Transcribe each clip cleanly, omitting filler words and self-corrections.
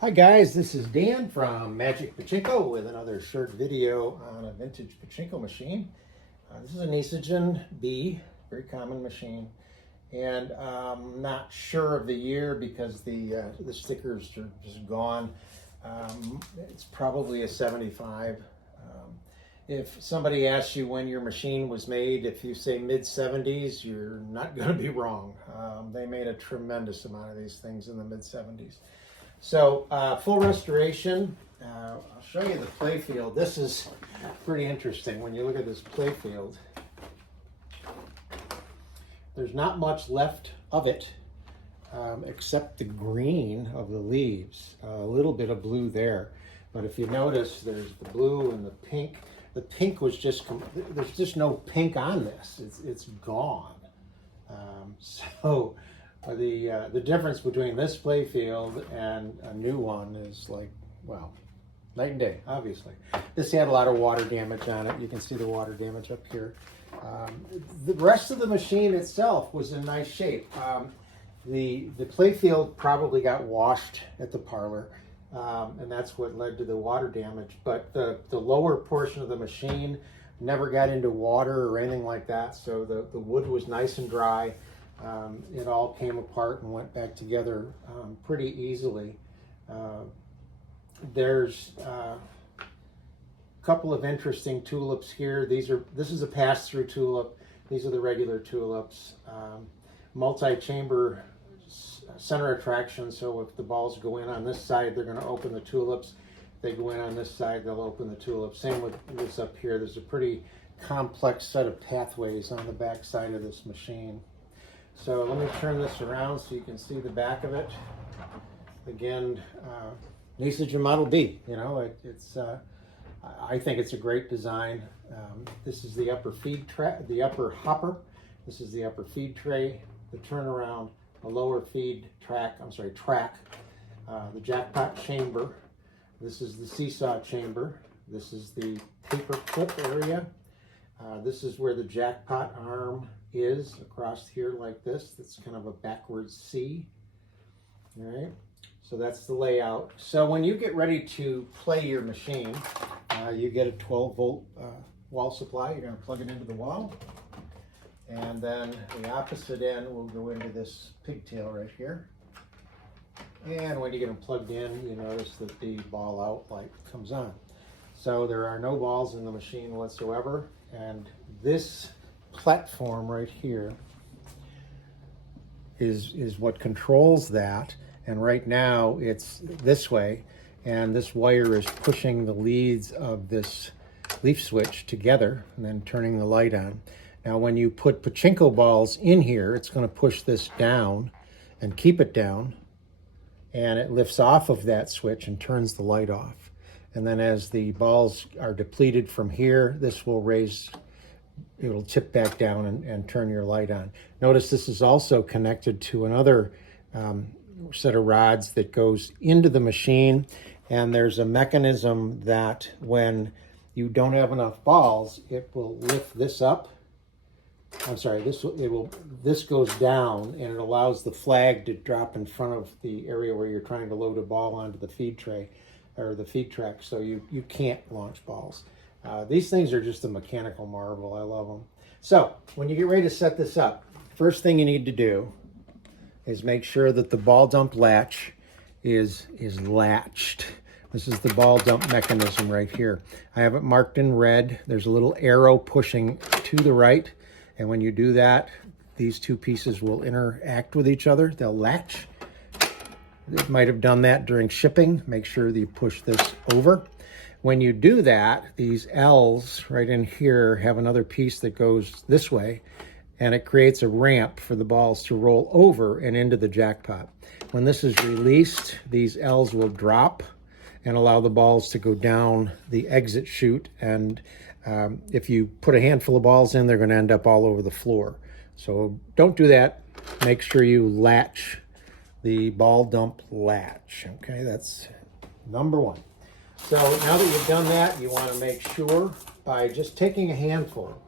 Hi guys, this is Dan from Magic Pachinko with another short video on a vintage Pachinko machine. This is an Seesaw B, very common machine, and I'm not sure of the year because the stickers are just gone. It's probably a 75. If somebody asks you when your machine was made, if you say mid-70s, you're not going to be wrong. They made a tremendous amount of these things in the mid-70s. So full restoration. I'll show you the Playfield. This is pretty interesting when you look at this Playfield. There's not much left of it except the green of the leaves. A little bit of blue there. But if you notice, there's the blue and the pink. The pink was just, there's just no pink on this. It's gone. The difference between this Playfield and a new one is like, well, night and day, obviously. This had a lot of water damage on it. You can see the water damage up here. The rest of the machine itself was in nice shape. The Playfield probably got washed at the parlor, and that's what led to the water damage. But the lower portion of the machine never got into water or anything like that, so the wood was nice and dry. It all came apart and went back together pretty easily. There's a couple of interesting tulips here. This is a pass-through tulip. These are the regular tulips. Multi-chamber center attraction, so if the balls go in on this side, they're going to open the tulips. If they go in on this side, they'll open the tulips. Same with this up here. There's a pretty complex set of pathways on the back side of this machine. So let me turn this around so you can see the back of it. Again, Seesaw Model B. You know, I think it's a great design. This is the upper feed track, the upper hopper. This is the upper feed tray, the turnaround, the lower feed track. The jackpot chamber. This is the seesaw chamber. This is the paper clip area. This is where the jackpot arm is across here like this. That's kind of a backwards C. All right, so that's the layout. So when you get ready to play your machine, you get a 12-volt wall supply. You're going to plug it into the wall, and then the opposite end will go into this pigtail right here. And when you get them plugged in, you notice that the ball out light comes on. So there are no balls in the machine whatsoever, and this platform right here is what controls that, and right now it's this way, and this wire is pushing the leads of this leaf switch together and then turning the light on. Now when you put Pachinko balls in here, it's going to push this down and keep it down, and it lifts off of that switch and turns the light off. And then as the balls are depleted from here, this will raise, it'll tip back down and turn your light on. Notice this is also connected to another set of rods that goes into the machine, and there's a mechanism that when you don't have enough balls, it will lift this up. I'm sorry, this goes down, and it allows the flag to drop in front of the area where you're trying to load a ball onto the feed tray or the feed track, so you can't launch balls. These things are just a mechanical marvel. I love them. So when you get ready to set this up, first thing you need to do is make sure that the ball dump latch is latched. This is the ball dump mechanism right here. I have it marked in red. There's a little arrow pushing to the right, and when you do that, these two pieces will interact with each other. They'll latch. It might have done that during shipping. Make sure that you push this over. When you do that, these L's right in here have another piece that goes this way, and it creates a ramp for the balls to roll over and into the jackpot. When this is released, these L's will drop and allow the balls to go down the exit chute, and if you put a handful of balls in, they're going to end up all over the floor. So don't do that. Make sure you latch the ball dump latch. Okay, that's number one. So now that you've done that, you want to make sure by just taking a handful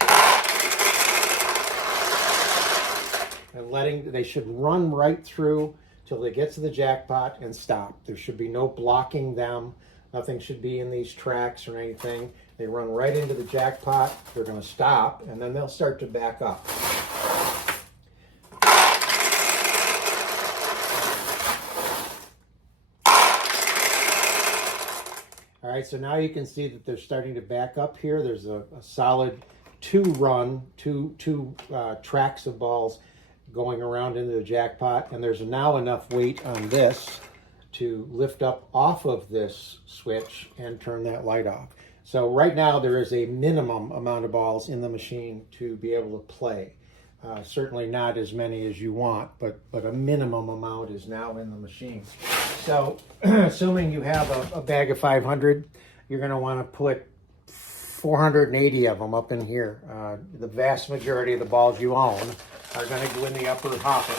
and they should run right through to till they get to the jackpot and stop. There should be no blocking them. Nothing should be in these tracks or anything. They run right into the jackpot. They're going to stop, and then they'll start to back up. All right, so now you can see that they're starting to back up here. There's a solid two tracks of balls going around into the jackpot, and there's now enough weight on this to lift up off of this switch and turn that light off. So right now there is a minimum amount of balls in the machine to be able to play. Certainly not as many as you want, but a minimum amount is now in the machine. So assuming you have a bag of 500, you're going to want to put 480 of them up in here. The vast majority of the balls you own are going to go in the upper hopper.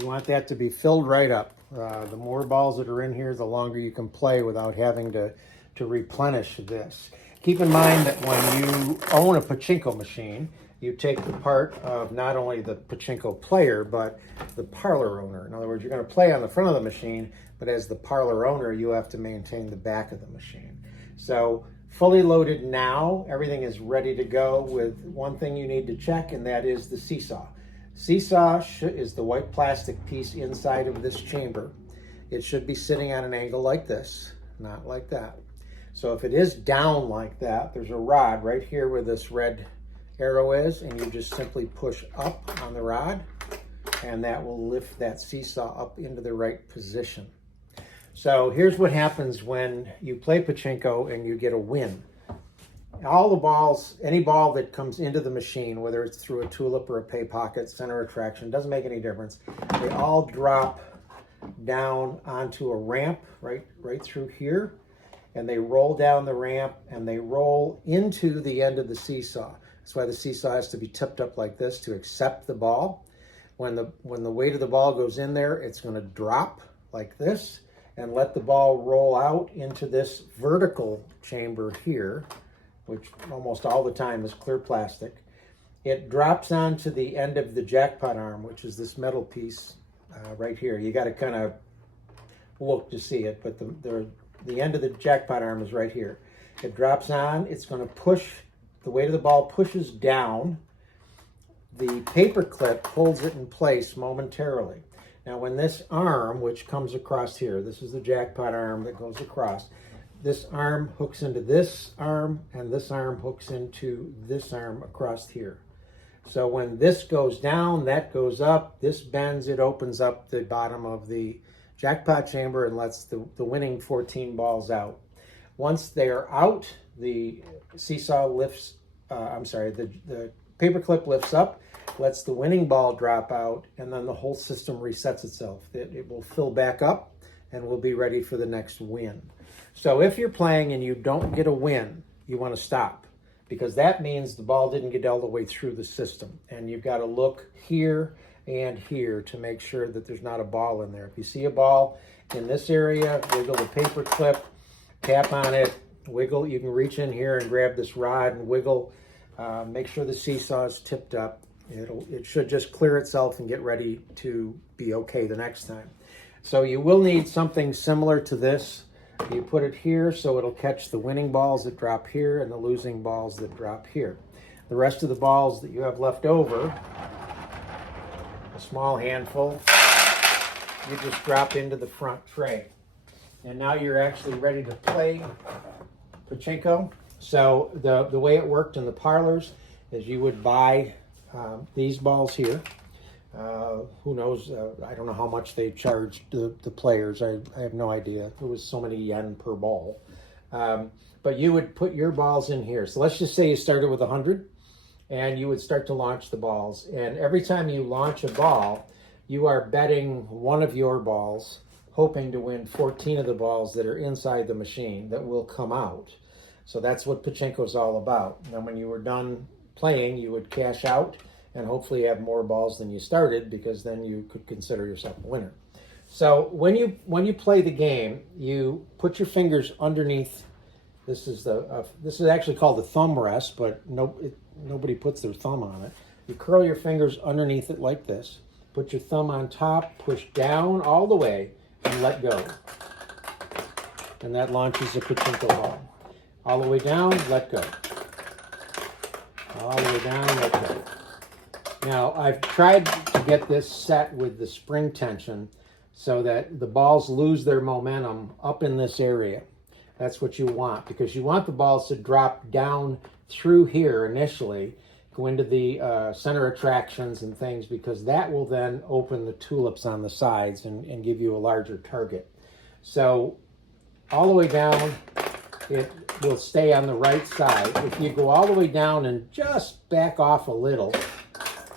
You want that to be filled right up. The more balls that are in here, the longer you can play without having to replenish this. Keep in mind that when you own a Pachinko machine, you take the part of not only the Pachinko player, but the parlor owner. In other words, you're going to play on the front of the machine, but as the parlor owner, you have to maintain the back of the machine. So fully loaded now, everything is ready to go with one thing you need to check, and that is the Seesaw. Seesaw is the white plastic piece inside of this chamber. It should be sitting on an angle like this, not like that. So if it is down like that, there's a rod right here where this red arrow is, and you just simply push up on the rod, and that will lift that seesaw up into the right position. So here's what happens when you play Pachinko and you get a win. All the balls, any ball that comes into the machine, whether it's through a tulip or a pay pocket, center attraction, doesn't make any difference. They all drop down onto a ramp right through here, and they roll down the ramp and they roll into the end of the seesaw. That's why the seesaw has to be tipped up like this to accept the ball. When the weight of the ball goes in there, it's going to drop like this and let the ball roll out into this vertical chamber here, which almost all the time is clear plastic. It drops onto the end of the jackpot arm, which is this metal piece right here. You got to kind of look to see it, but the end of the jackpot arm is right here. It drops on, it's going to push, the weight of the ball pushes down. The paper clip holds it in place momentarily. Now when this arm, which comes across here, this is the jackpot arm that goes across, this arm hooks into this arm, and this arm hooks into this arm across here. So when this goes down, that goes up, this bends, it opens up the bottom of the jackpot chamber and lets the winning 14 balls out. Once they are out, the seesaw lifts, the paper clip lifts up, lets the winning ball drop out, and then the whole system resets itself. It will fill back up and we'll be ready for the next win. So if you're playing and you don't get a win, you want to stop, because that means the ball didn't get all the way through the system. And you've got to look here and here to make sure that there's not a ball in there. If you see a ball in this area, wiggle the paper clip, tap on it, wiggle. You can reach in here and grab this rod and wiggle. Make sure the seesaw is tipped up. It should just clear itself and get ready to be okay the next time. So you will need something similar to this. You put it here so it'll catch the winning balls that drop here and the losing balls that drop here. The rest of the balls that you have left over, a small handful, you just drop into the front tray. And now you're actually ready to play Pachinko. So the way it worked in the parlors is you would buy these balls here. Who knows? I don't know how much they charged the players. I have no idea. It was so many yen per ball. But you would put your balls in here. So let's just say you started with 100, and you would start to launch the balls. And every time you launch a ball, you are betting one of your balls, hoping to win 14 of the balls that are inside the machine that will come out. So that's what Pachinko is all about. And when you were done playing, you would cash out and hopefully have more balls than you started, because then you could consider yourself a winner. So when you play the game, you put your fingers underneath This is this is actually called the thumb rest, but nobody puts their thumb on it. You curl your fingers underneath it like this. Put your thumb on top, push down all the way, and let go. And that launches the pachinko ball. All the way down, let go. All the way down, let go. Now, I've tried to get this set with the spring tension so that the balls lose their momentum up in this area. That's what you want, because you want the balls to drop down through here initially, go into the center attractions and things, because that will then open the tulips on the sides and give you a larger target. So all the way down, it will stay on the right side. If you go all the way down and just back off a little,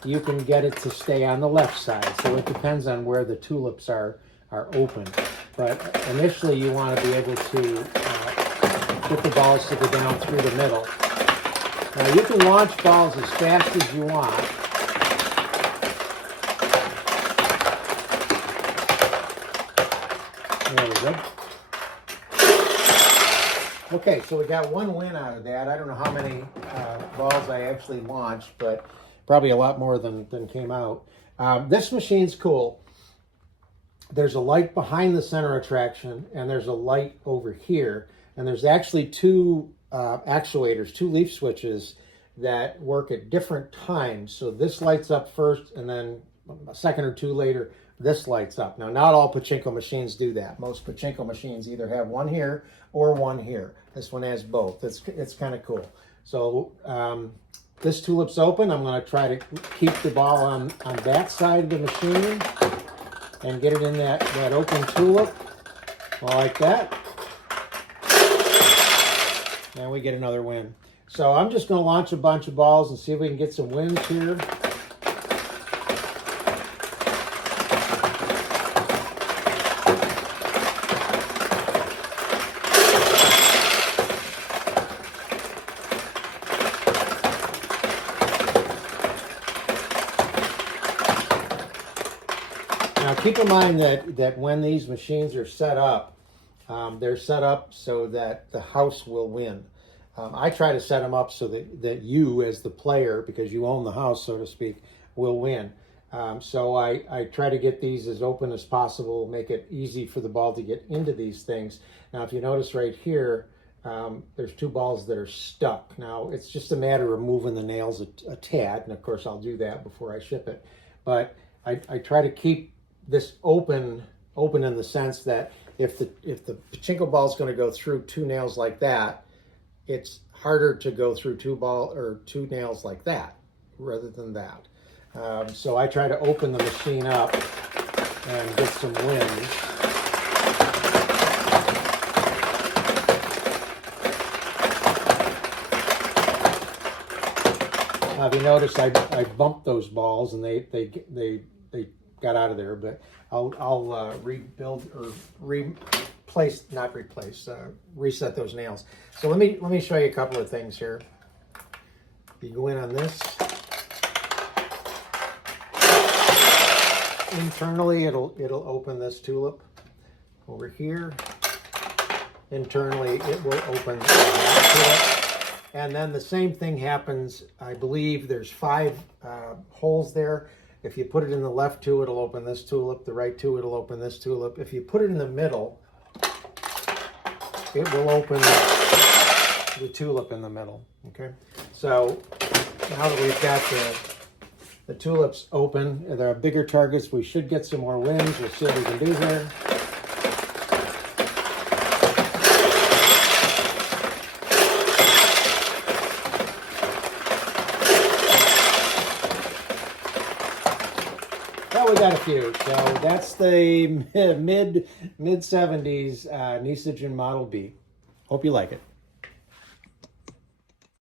you can get it to stay on the left side. So it depends on where the tulips are open. But initially you want to be able to get the balls to go down through the middle. Now you can launch balls as fast as you want. There we go. Okay, so we got one win out of that. I don't know how many balls I actually launched, but probably a lot more than came out. This machine's cool. There's a light behind the center attraction, and there's a light over here. And there's actually two actuators, two leaf switches that work at different times. So this lights up first, and then a second or two later, this lights up. Now, not all pachinko machines do that. Most pachinko machines either have one here or one here. This one has both. It's kind of cool. So this tulip's open. I'm going to try to keep the ball on that side of the machine and get it in that open tulip, like that. And we get another win. So I'm just going to launch a bunch of balls and see if we can get some wins here. Now keep in mind that when these machines are set up, they're set up so that the house will win. I try to set them up so that you, as the player, because you own the house, so to speak, will win. So I try to get these as open as possible, make it easy for the ball to get into these things. Now, if you notice right here, there's two balls that are stuck. Now, it's just a matter of moving the nails a tad, and of course I'll do that before I ship it. But I try to keep this open in the sense that if the pachinko ball is going to go through two nails like that, it's harder to go through two nails like that rather than that. So I try to open the machine up and get some wins. Now, if you notice, I bumped those balls and they got out of there, but I'll rebuild or reset those nails. So let me show you a couple of things here. You go in on this. Internally, it'll open this tulip. Over here, internally, it will open that tulip. And then the same thing happens. I believe there's 5 holes there. If you put it in the left two, it'll open this tulip. The right two, it'll open this tulip. If you put it in the middle, it will open the tulip in the middle. Okay, so now that we've got the tulips open, there are bigger targets. We should get some more wins. We'll see what we can do here. Well, we got a few. So that's the mid 70s Nissan Model B. Hope you like it.